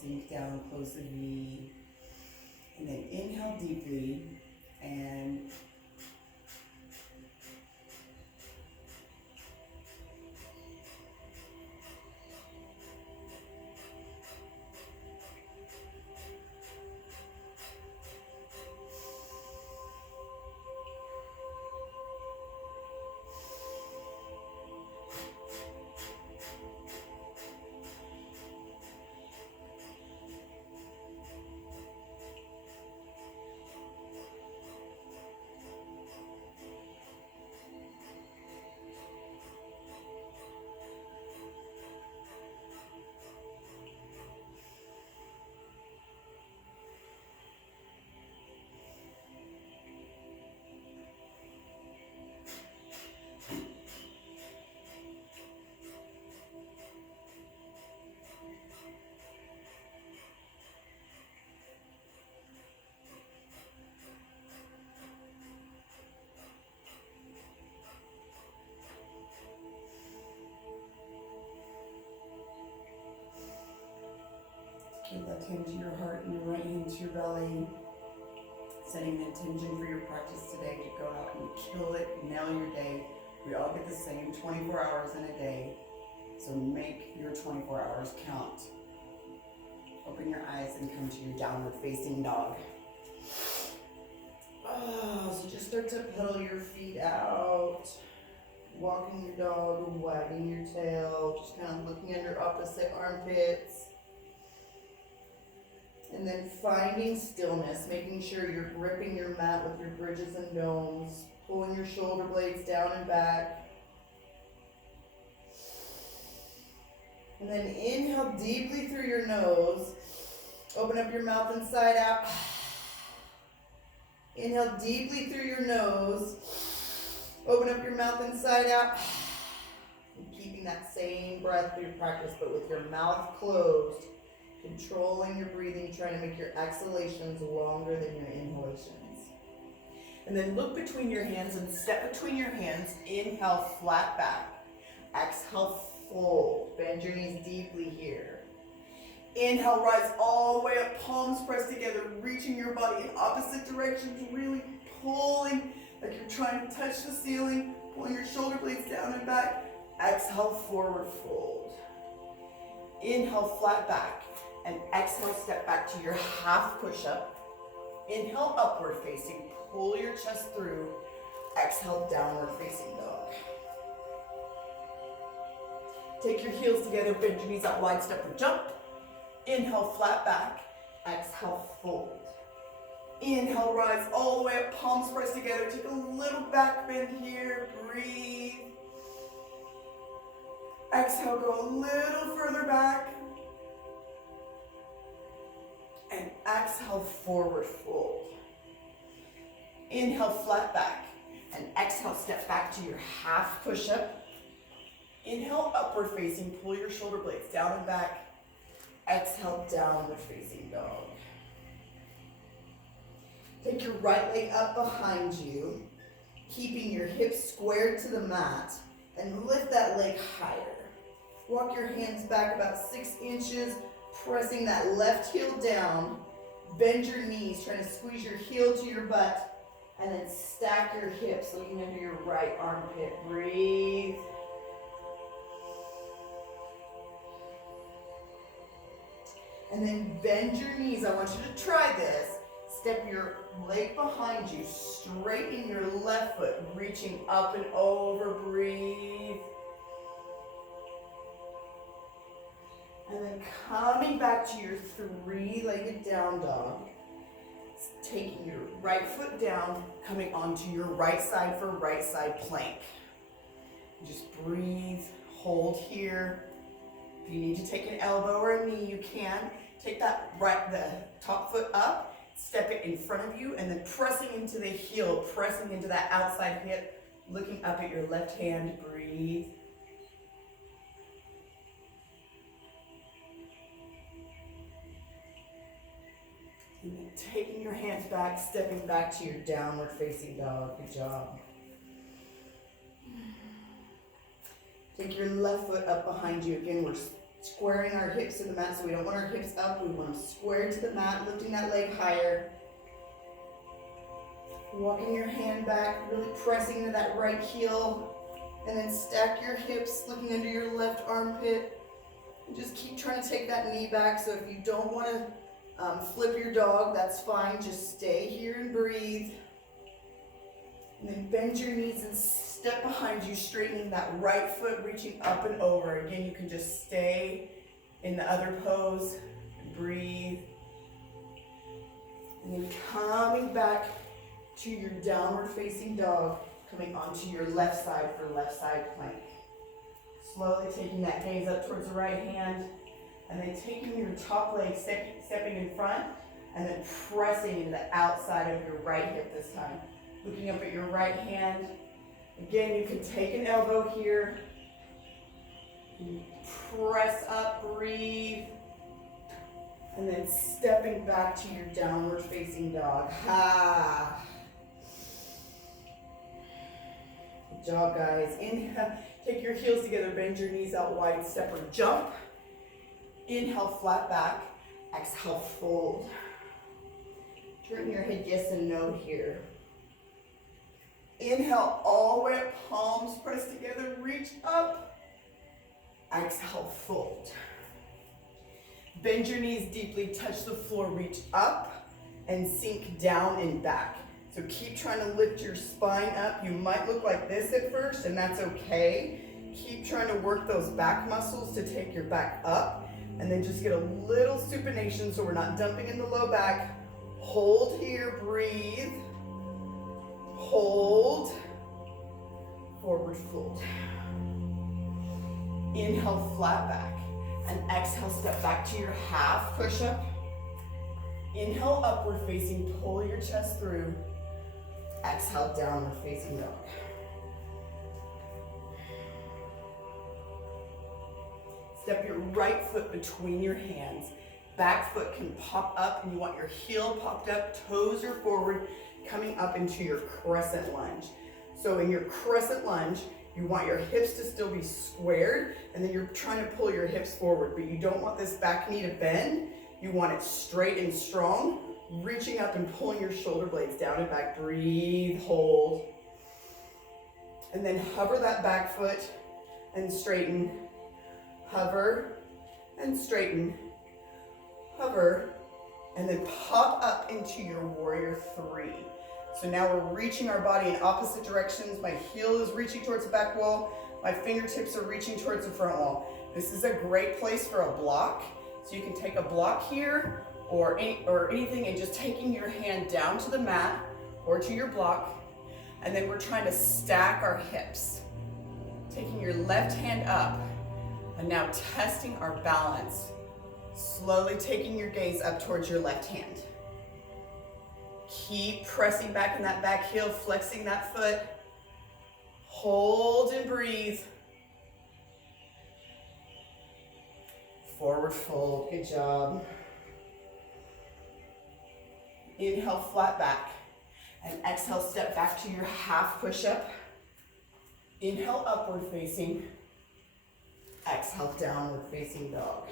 sink down, close the V, and then inhale deeply, and give that hand to your heart and your right hand to your belly. Setting an intention for your practice today to go out and kill it, nail your day. We all get the same 24 hours in a day, so make your 24 hours count. Open your eyes and come to your downward facing dog. So just start to pedal your feet out, walking your dog, wagging your tail, just kind of looking at your opposite armpits. And then finding stillness, making sure you're gripping your mat with your bridges and domes, pulling your shoulder blades down and back. And then inhale deeply through your nose. Open up your mouth inside out. Inhale deeply through your nose. Open up your mouth inside out. And keeping that same breath through practice, but with your mouth closed. Controlling your breathing, trying to make your exhalations longer than your inhalations. And then look between your hands and step between your hands. Inhale, flat back. Exhale, fold. Bend your knees deeply here. Inhale, rise all the way up, palms pressed together, reaching your body in opposite directions, really pulling like you're trying to touch the ceiling, pulling your shoulder blades down and back. Exhale, forward fold. Inhale, flat back. And exhale, step back to your half push-up. Inhale, upward facing. Pull your chest through. Exhale, downward facing dog. Take your heels together, bend your knees out wide, step or jump. Inhale, flat back. Exhale, fold. Inhale, rise all the way up, palms pressed together. Take a little back bend here. Breathe. Exhale, go a little further back. And exhale, forward fold. Inhale, flat back. And exhale, step back to your half push-up. Inhale, upward facing. Pull your shoulder blades down and back. Exhale, downward facing dog. Take your right leg up behind you, keeping your hips squared to the mat, and lift that leg higher. Walk your hands back about 6 inches, pressing that left heel down. Bend your knees, trying to squeeze your heel to your butt, and then stack your hips, looking under your right armpit. Breathe. And then bend your knees. I want you to try this. Step your leg behind you, straighten your left foot, reaching up and over. Breathe. And then coming back to your three-legged down dog. Taking your right foot down, coming onto your right side for right side plank. Just breathe, hold here. If you need to take an elbow or a knee, you can. Take the top foot up, step it in front of you, and then pressing into the heel, pressing into that outside hip, looking up at your left hand. Breathe. And then taking your hands back, stepping back to your downward facing dog. Good job. Take your left foot up behind you. Again, we're Squaring our hips to the mat, so we don't want our hips up, we want them squared to the mat, lifting that leg higher. Walking your hand back, really pressing into that right heel, and then stack your hips, looking under your left armpit. And just keep trying to take that knee back, so if you don't want to flip your dog, that's fine, just stay here and breathe. And then bend your knees and step behind you, straightening that right foot, reaching up and over. Again, you can just stay in the other pose, breathe. And then coming back to your downward facing dog, coming onto your left side for left side plank. Slowly taking that gaze up towards the right hand, and then taking your top leg, stepping in front, and then pressing into the outside of your right hip this time. Looking up at your right hand. Again, you can take an elbow here. Press up, breathe. And then stepping back to your downward facing dog. Ha! Good job, guys. Inhale, take your heels together, bend your knees out wide, step or jump. Inhale, flat back. Exhale, fold. Turn your head yes and no here. Inhale, all the way up, palms pressed together, reach up. Exhale, fold. Bend your knees deeply, touch the floor, reach up, and sink down and back. So keep trying to lift your spine up. You might look like this at first, and that's okay. Keep trying to work those back muscles to take your back up, and then just get a little supination so we're not dumping in the low back. Hold here, breathe. Hold, forward fold. Inhale, flat back, and exhale, step back to your half push-up. Inhale, upward facing, pull your chest through. Exhale, downward facing dog. Step your right foot between your hands. Back foot can pop up, and you want your heel popped up, toes are forward, coming up into your crescent lunge. So in your crescent lunge, you want your hips to still be squared, and then you're trying to pull your hips forward, but you don't want this back knee to bend. You want it straight and strong, reaching up and pulling your shoulder blades down and back. Breathe, hold. And then hover that back foot and straighten. Hover and straighten. Hover, and then pop up into your warrior three. So now we're reaching our body in opposite directions. My heel is reaching towards the back wall. My fingertips are reaching towards the front wall. This is a great place for a block. So you can take a block here or anything, and just taking your hand down to the mat or to your block. And then we're trying to stack our hips. Taking your left hand up, and now testing our balance. Slowly taking your gaze up towards your left hand. Keep pressing back in that back heel, flexing that foot. Hold and breathe. Forward fold, good job. Inhale, flat back. And exhale, step back to your half push-up. Inhale, upward facing. Exhale, downward facing dog.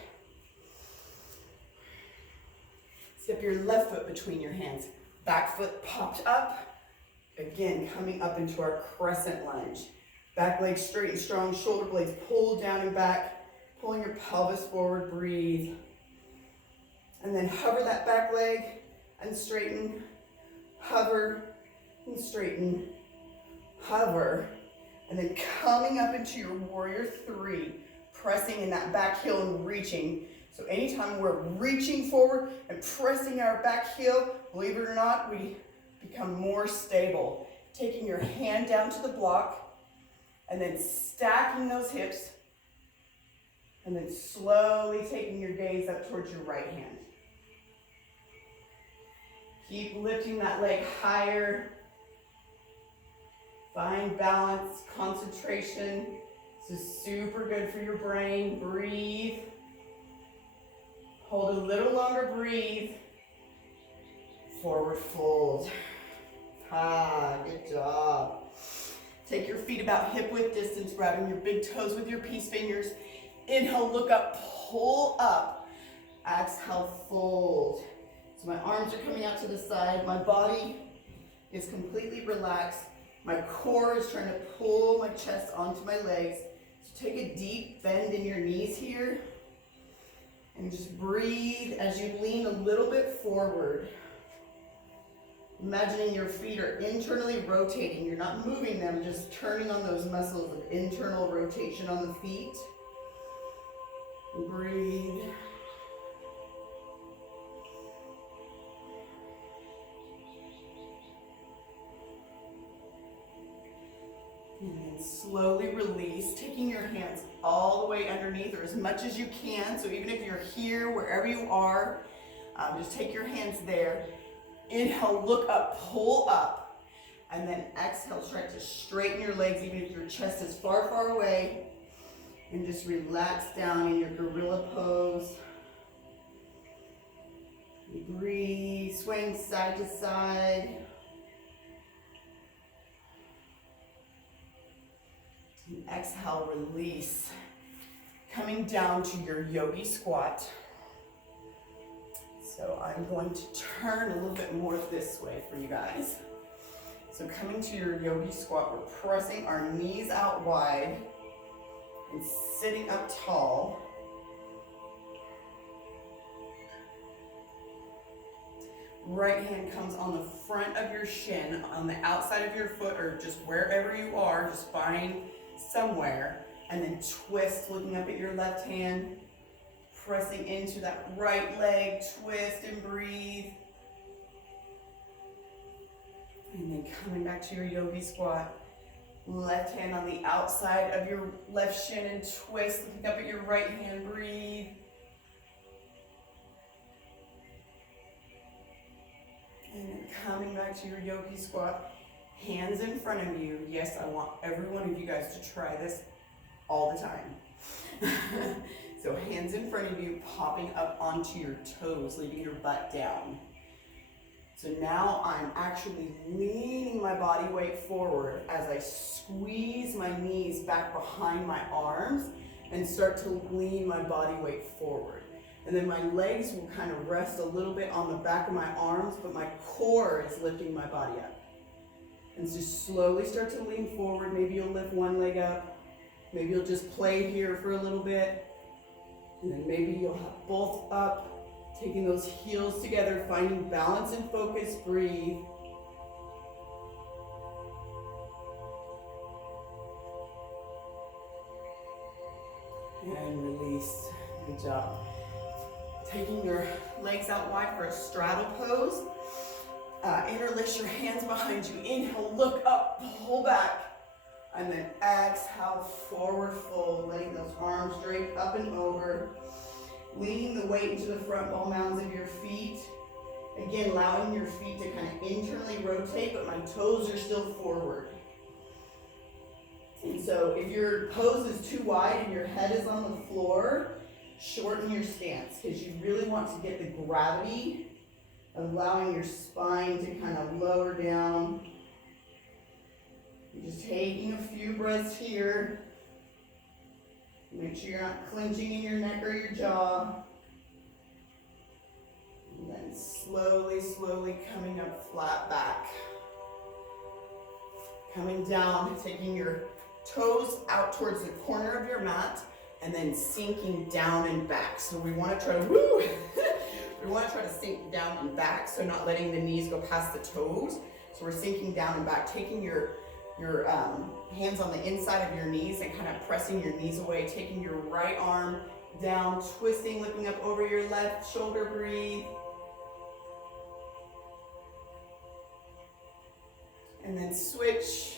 Step your left foot between your hands. Back foot popped up. Again, coming up into our crescent lunge. Back leg straight and strong, shoulder blades pulled down and back, pulling your pelvis forward, breathe. And then hover that back leg and straighten, hover and straighten, hover. And then coming up into your warrior three, pressing in that back heel and reaching. So anytime we're reaching forward and pressing our back heel, believe it or not, we become more stable. Taking your hand down to the block, and then stacking those hips, and then slowly taking your gaze up towards your right hand. Keep lifting that leg higher. Find balance, concentration. This is super good for your brain. Breathe. Hold a little longer, breathe. Forward fold. Good job. Take your feet about hip width distance, grabbing your big toes with your peace fingers. Inhale, look up, pull up. Exhale, fold. So my arms are coming out to the side. My body is completely relaxed. My core is trying to pull my chest onto my legs. So take a deep bend in your knees here. And just breathe as you lean a little bit forward. Imagining your feet are internally rotating. You're not moving them, just turning on those muscles of internal rotation on the feet. Breathe. And then slowly release, taking your hands all the way underneath or as much as you can. So even if you're here, wherever you are, just take your hands there. Inhale, look up, pull up. And then exhale, try to straighten your legs even if your chest is far, far away. And just relax down in your gorilla pose. Breathe, swaying side to side. And exhale, release. Coming down to your Yogi Squat. So I'm going to turn a little bit more this way for you guys. So coming to your Yogi Squat, we're pressing our knees out wide and sitting up tall. Right hand comes on the front of your shin, on the outside of your foot, or just wherever you are, just find somewhere. And then twist, looking up at your left hand. Pressing into that right leg, twist and breathe. And then coming back to your Yogi Squat. Left hand on the outside of your left shin and twist, looking up at your right hand, breathe. And then coming back to your Yogi Squat. Hands in front of you. Yes, I want every one of you guys to try this all the time. So hands in front of you, popping up onto your toes, leaving your butt down. So now I'm actually leaning my body weight forward as I squeeze my knees back behind my arms and start to lean my body weight forward. And then my legs will kind of rest a little bit on the back of my arms, but my core is lifting my body up. And just slowly start to lean forward. Maybe you'll lift one leg up. Maybe you'll just play here for a little bit. And then maybe you'll have both up, taking those heels together, finding balance and focus, breathe. And release. Good job. Taking your legs out wide for a straddle pose. Interlace your hands behind you. Inhale, look up, pull back. And then exhale, forward fold, letting those arms drape up and over. Leaning the weight into the front ball mounds of your feet. Again, allowing your feet to kind of internally rotate, but my toes are still forward. And so if your pose is too wide and your head is on the floor, shorten your stance because you really want to get the gravity, allowing your spine to kind of lower down. You're just taking a few breaths here. Make sure you're not clenching in your neck or your jaw. And then slowly, slowly coming up flat back. Coming down, taking your toes out towards the corner of your mat, and then sinking down and back. So we want to try to, we want to try to sink down and back, so not letting the knees go past the toes. So we're sinking down and back, taking your hands on the inside of your knees and kind of pressing your knees away, taking your right arm down, twisting, looking up over your left shoulder, breathe. And then switch,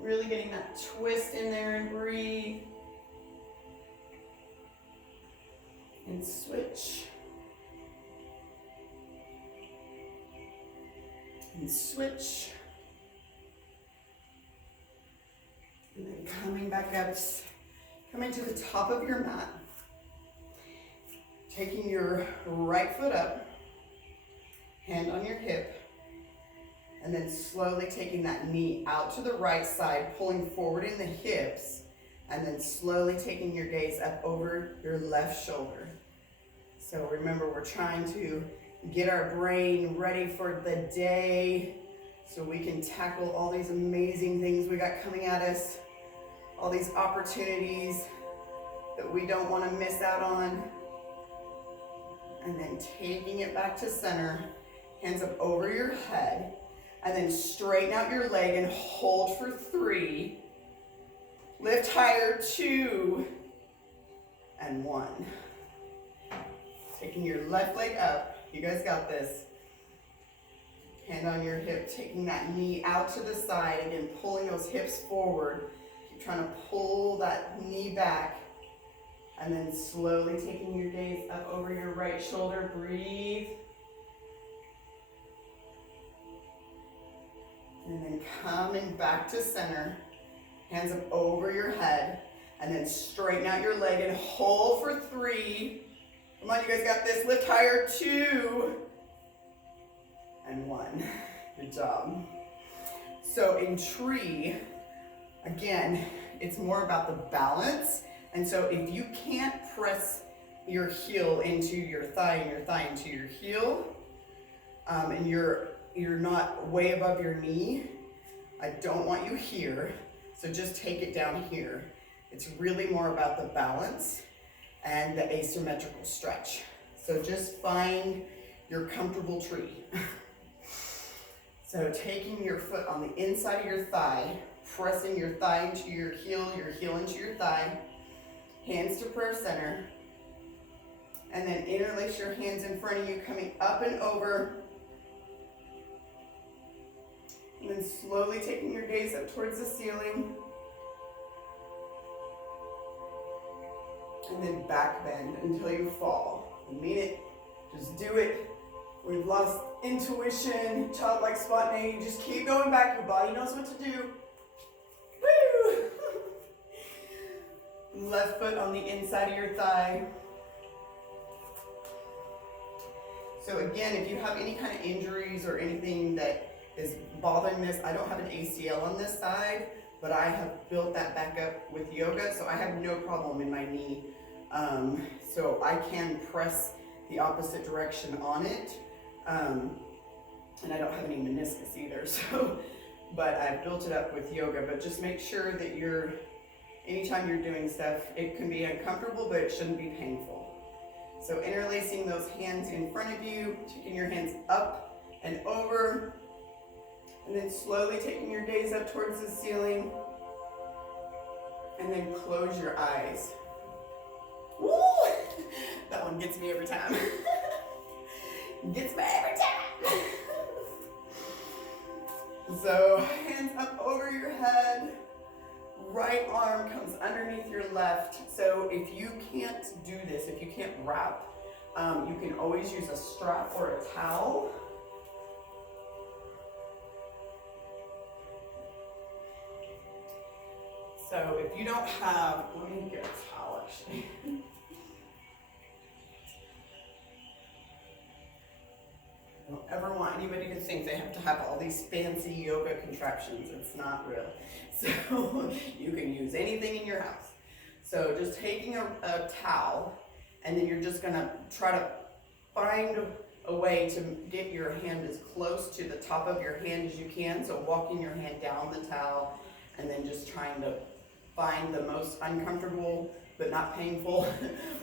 really getting that twist in there and breathe. And switch. And switch. And then coming back up, coming to the top of your mat. Taking your right foot up, hand on your hip, and then slowly taking that knee out to the right side, pulling forward in the hips, And then slowly taking your gaze up over your left shoulder. So remember, we're trying to get our brain ready for the day so we can tackle all these amazing things we got coming at us, all these opportunities that we don't want to miss out on. And then taking it back to center, hands up over your head, and then straighten out your leg and hold for 3. Lift higher, 2, and 1. Taking your left leg up. You guys got this. Hand on your hip, taking that knee out to the side, again, pulling those hips forward. Keep trying to pull that knee back. And then slowly taking your gaze up over your right shoulder. Breathe. And then coming back to center. Hands up over your head. And then straighten out your leg and hold for 3. Come on, you guys got this. Lift higher, 2. And 1. Good job. So in tree, again, it's more about the balance. And so if you can't press your heel into your thigh and your thigh into your heel, and you're not way above your knee, I don't want you here. So just take it down here. It's really more about the balance and the asymmetrical stretch. So just find your comfortable tree. So taking your foot on the inside of your thigh, pressing your thigh into your heel into your thigh, hands to prayer center, and then interlace your hands in front of you, coming up and over, and then slowly taking your gaze up towards the ceiling, and then back bend until you fall. You mean it, just do it. We've lost intuition, childlike spontaneity. Just keep going back. Your body knows what to do. Woo! Left foot on the inside of your thigh. So again, if you have any kind of injuries or anything that is bothering this, I don't have an ACL on this side, but I have built that back up with yoga, so I have no problem in my knee. So I can press the opposite direction on it. And I don't have any meniscus either, so, but I've built it up with yoga. But just make sure that anytime you're doing stuff, it can be uncomfortable, but it shouldn't be painful. So interlacing those hands in front of you, taking your hands up and over, and then slowly taking your gaze up towards the ceiling, and then close your eyes. Woo! That one gets me every time. Gets me every time. So hands up over your head, right arm comes underneath your left. So if you can't do this, if you can't wrap, you can always use a strap or a towel. So if you don't have, let me get a towel actually. I don't ever want anybody to think they have to have all these fancy yoga contraptions. It's not real. So you can use anything in your house. So just taking a towel, and then you're just gonna try to find a way to get your hand as close to the top of your hand as you can. So walking your hand down the towel, and then just trying to find the most uncomfortable but not painful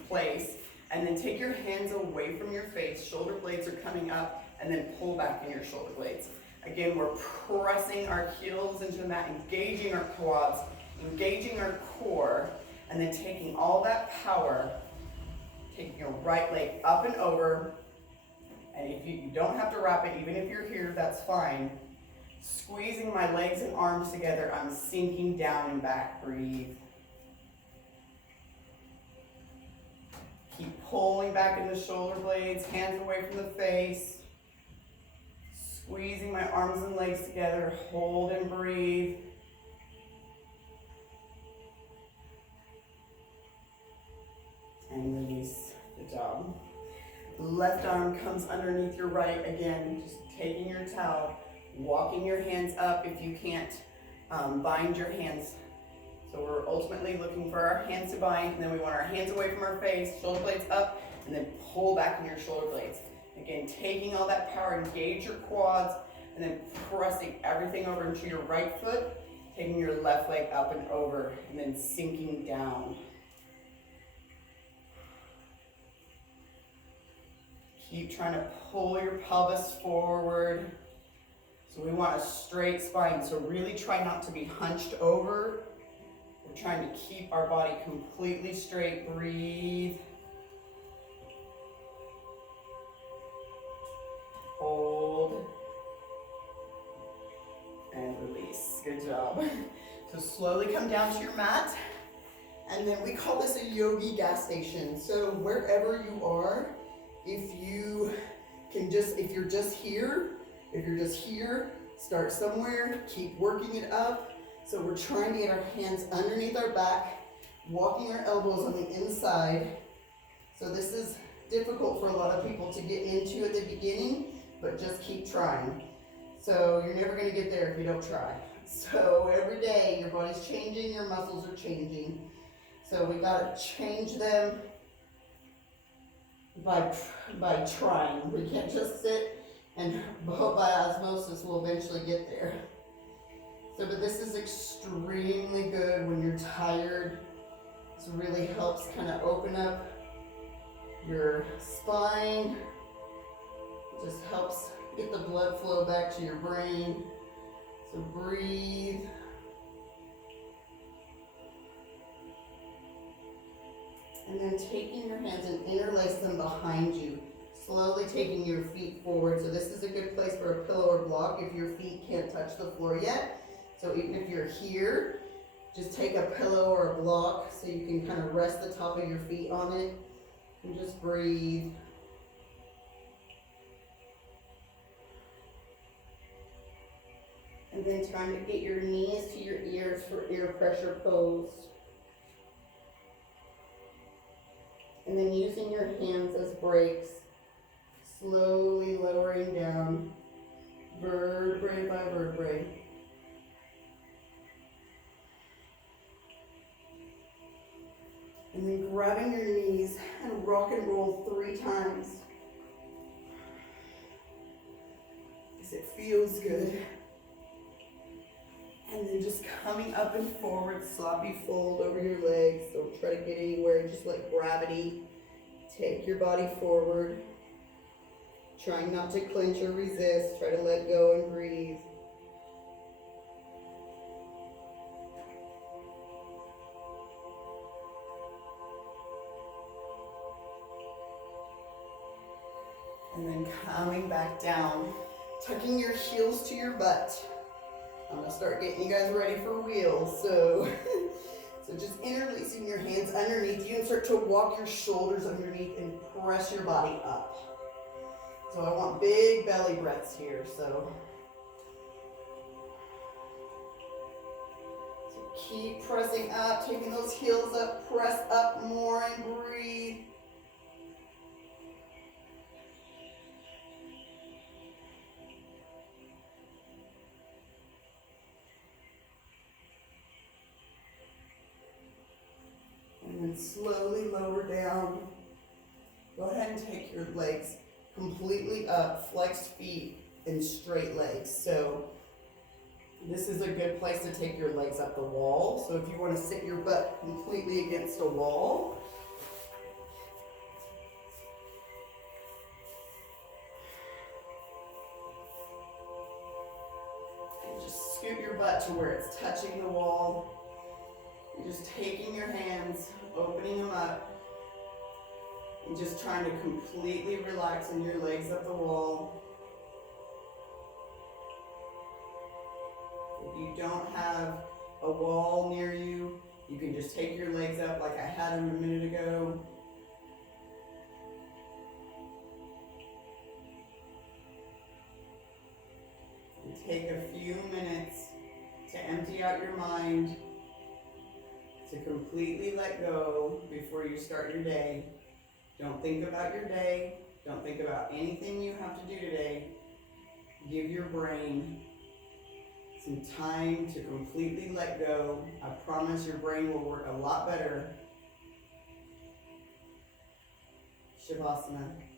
place. And then take your hands away from your face. Shoulder blades are coming up, and then pull back in your shoulder blades. Again, we're pressing our heels into the mat, engaging our quads, engaging our core, and then taking all that power, taking your right leg up and over. And if you don't have to wrap it, even if you're here, that's fine. Squeezing my legs and arms together, I'm sinking down and back. Breathe. Keep pulling back in the shoulder blades, hands away from the face. Squeezing my arms and legs together, hold and breathe. And release. Good job. Left arm comes underneath your right. Again, just taking your towel, walking your hands up if you can't bind your hands So we're ultimately looking for our hands to bind, and then we want our hands away from our face, shoulder blades up, and then pull back in your shoulder blades. Again, taking all that power, engage your quads, and then pressing everything over into your right foot, taking your left leg up and over, and then sinking down. Keep trying to pull your pelvis forward. So we want a straight spine, so really try not to be hunched over. We're trying to keep our body completely straight. Breathe. Hold. And release. Good job. So slowly come down to your mat. And then we call this a yogi gas station. So wherever you are, if you're just here, start somewhere, keep working it up. So we're trying to get our hands underneath our back, walking our elbows on the inside. So this is difficult for a lot of people to get into at the beginning, but just keep trying. So you're never gonna get there if you don't try. So every day your body's changing, your muscles are changing. So we gotta change them by trying. We can't just sit and hope by osmosis we'll eventually get there. So, but this is extremely good when you're tired. This really helps kind of open up your spine. It just helps get the blood flow back to your brain. So breathe. And then taking your hands and interlace them behind you. Slowly taking your feet forward. So this is a good place for a pillow or block if your feet can't touch the floor yet. So even if you're here, just take a pillow or a block so you can kind of rest the top of your feet on it. And just breathe. And then trying to get your knees to your ears for ear pressure pose. And then using your hands as brakes, slowly lowering down, vertebrae by vertebrae. And then grabbing your knees and rock and roll 3 times. Because it feels good. And then just coming up and forward, sloppy fold over your legs. Don't try to get anywhere, just let gravity take your body forward. Trying not to clench or resist, try to let go and breathe. And then coming back down, tucking your heels to your butt. I'm gonna start getting you guys ready for wheels. So just interlacing your hands underneath you and start to walk your shoulders underneath and press your body up. So I want big belly breaths here. So keep pressing up, taking those heels up, press up more and breathe. And then slowly lower down. Go ahead and take your legs completely up, flexed feet and straight legs. So this is a good place to take your legs up the wall. So if you want to sit your butt completely against a wall, and just scoot your butt to where it's touching the wall. And just taking your hands, opening them up, and just trying to completely relax in your legs up the wall. If you don't have a wall near you, you can just take your legs up like I had them a minute ago. And take a few minutes to empty out your mind, to completely let go before you start your day. Don't think about your day. Don't think about anything you have to do today. Give your brain some time to completely let go. I promise your brain will work a lot better. Shavasana.